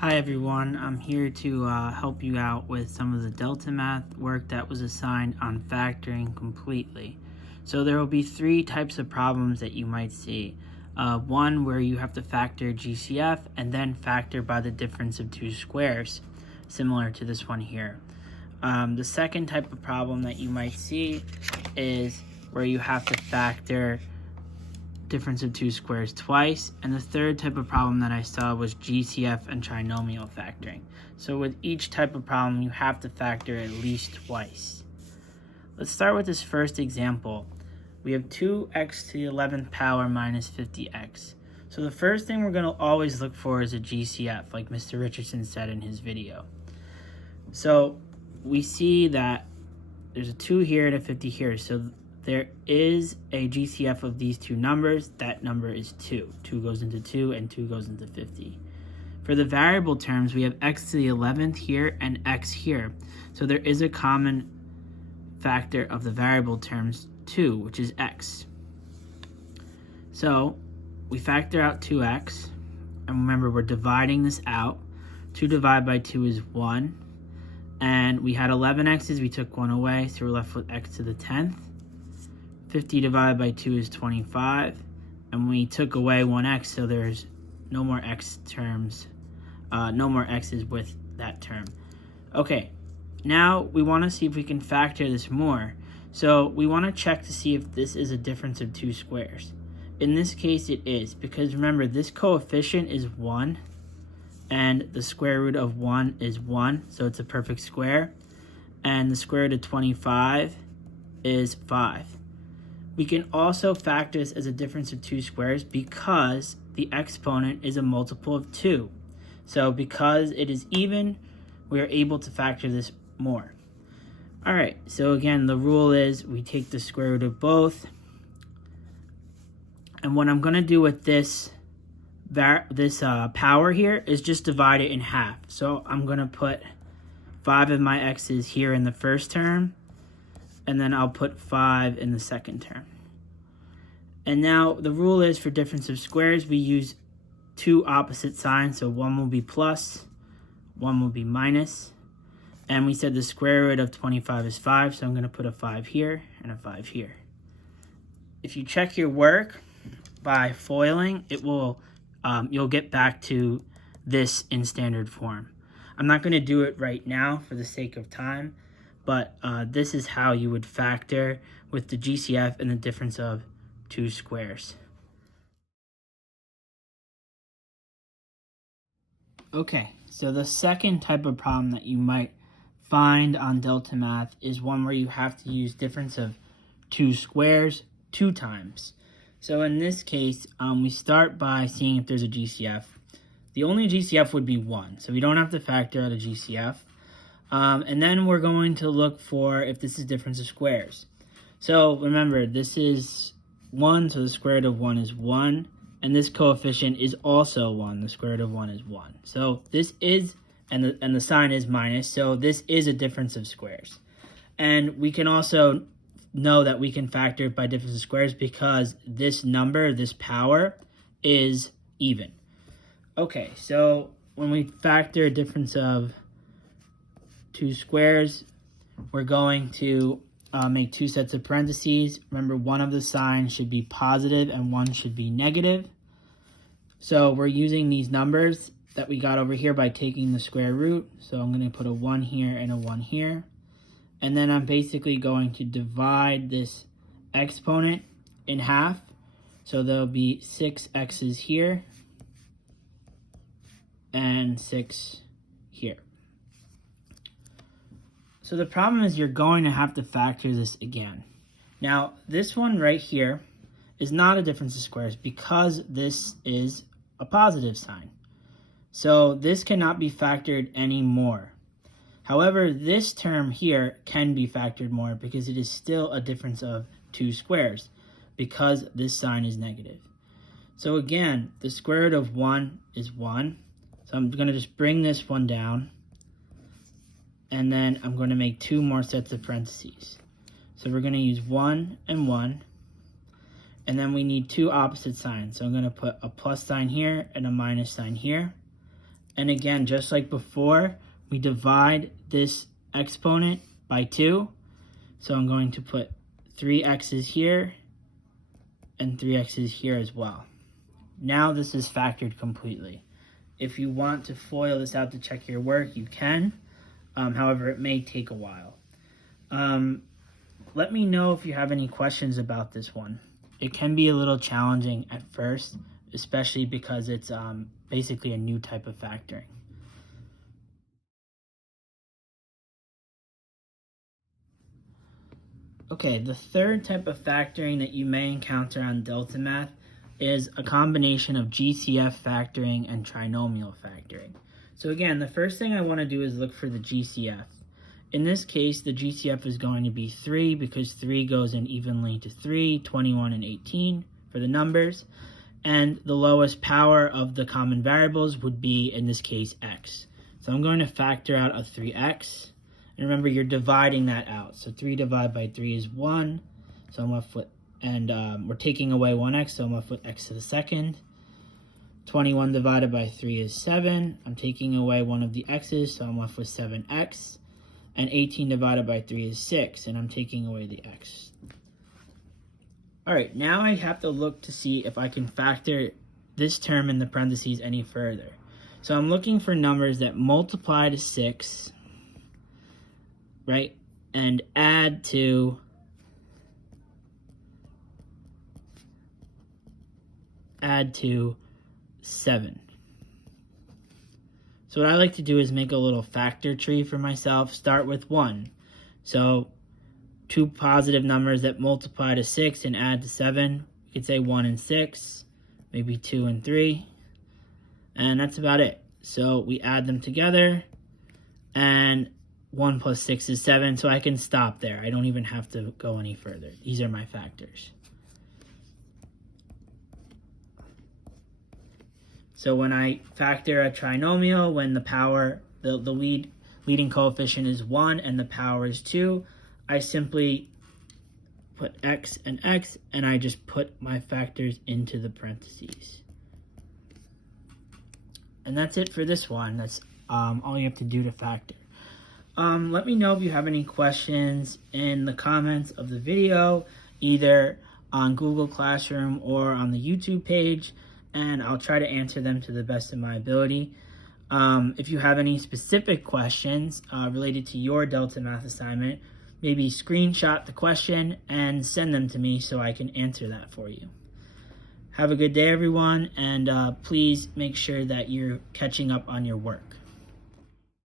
Hi everyone, I'm here to help you out with some of the Delta Math work that was assigned on factoring completely. So there will be three types of problems that you might see. One where you have to factor GCF and then factor by the difference of two squares, similar to this one here. The second type of problem that you might see is where you have to factor difference of two squares twice, and the third type of problem that I saw was GCF and trinomial factoring. So with each type of problem, you have to factor at least twice. Let's start with this first example. We have 2x to the 11th power minus 50x. So the first thing we're going to always look for is a GCF, like Mr. Richardson said in his video. So we see that there's a 2 here and a 50 here. So there is a GCF of these two numbers. That number is 2. 2 goes into 2 and 2 goes into 50. For the variable terms, we have x to the 11th here and x here. So there is a common factor of the variable terms 2, which is x. So we factor out 2x, and remember we're dividing this out. 2 divided by 2 is 1, and we had 11 x's, we took 1 away, so we're left with x to the 10th. 50 divided by 2 is 25, and we took away 1x, so there's no more x terms, no more x's with that term. Okay, now we want to see if we can factor this more. So we want to check to see if this is a difference of two squares. In this case it is, because remember this coefficient is 1, and the square root of 1 is 1, so it's a perfect square, and the square root of 25 is 5. We can also factor this as a difference of two squares because the exponent is a multiple of 2. So because it is even, we are able to factor this more. All right, so again, the rule is we take the square root of both. And what I'm going to do with this power here is just divide it in half. So I'm going to put 5 of my x's here in the first term, and then I'll put 5 in the second term. And now the rule is for difference of squares, we use two opposite signs. So one will be plus, one will be minus. And we said the square root of 25 is 5, so I'm going to put a 5 here and a 5 here. If you check your work by foiling, it will you'll get back to this in standard form. I'm not going to do it right now for the sake of time, but this is how you would factor with the GCF and the difference of two squares. Okay, so the second type of problem that you might find on Delta Math is one where you have to use difference of two squares 2 times. So in this case, we start by seeing if there's a GCF. The only GCF would be 1, so we don't have to factor out a GCF. And then we're going to look for if this is difference of squares. So remember, this is 1, so the square root of 1 is 1, and this coefficient is also 1. The square root of 1 is 1. So this is, and the sign is minus, so this is a difference of squares. And we can also know that we can factor it by difference of squares because this number, this power, is even. Okay, so when we factor a difference of two squares, we're going to make 2 sets of parentheses. Remember, one of the signs should be positive and one should be negative. So we're using these numbers that we got over here by taking the square root. So I'm going to put a 1 here and a 1 here. And then I'm basically going to divide this exponent in half. So there'll be 6 x's here and 6 here. So the problem is you're going to have to factor this again. Now, this one right here is not a difference of squares because this is a positive sign. So this cannot be factored anymore. However, this term here can be factored more because it is still a difference of two squares because this sign is negative. So again, the square root of 1 is 1. So I'm going to just bring this one down. And then I'm going to make 2 more sets of parentheses. So we're going to use 1 and 1. And then we need 2 opposite signs. So I'm going to put a plus sign here and a minus sign here. And again, just like before, we divide this exponent by 2. So I'm going to put 3x's here and 3x's here as well. Now this is factored completely. If you want to FOIL this out to check your work, you can. However, it may take a while. Let me know if you have any questions about this one. It can be a little challenging at first, especially because it's basically a new type of factoring. Okay, the third type of factoring that you may encounter on Delta Math is a combination of GCF factoring and trinomial factoring. So again, the first thing I want to do is look for the GCF. In this case, the GCF is going to be 3 because 3 goes in evenly to 3, 21, and 18 for the numbers. And the lowest power of the common variables would be, in this case, x. So I'm going to factor out a 3x. And remember, you're dividing that out. So 3 divided by 3 is 1. So I'm left with, and we're taking away 1x, so I'm left with x to the second. 21 divided by 3 is 7. I'm taking away one of the x's, so I'm left with 7x. And 18 divided by 3 is 6, and I'm taking away the x. All right, now I have to look to see if I can factor this term in the parentheses any further. So I'm looking for numbers that multiply to 6, right, and add to add to 7. So what I like to do is make a little factor tree for myself. Start with 1. So 2 positive numbers that multiply to 6 and add to 7. You could say 1 and 6, maybe 2 and 3. And that's about it. So we add them together, and 1 plus 6 is 7, so I can stop there. I don't even have to go any further. These are my factors. So when I factor a trinomial, when the power, the leading coefficient is 1 and the power is 2, I simply put x, and I just put my factors into the parentheses. And that's it for this one. That's all you have to do to factor. Let me know if you have any questions in the comments of the video, either on Google Classroom or on the YouTube page, and I'll try to answer them to the best of my ability. If you have any specific questions related to your Delta Math assignment, maybe screenshot the question and send them to me so I can answer that for you. Have a good day, everyone, and please make sure that you're catching up on your work.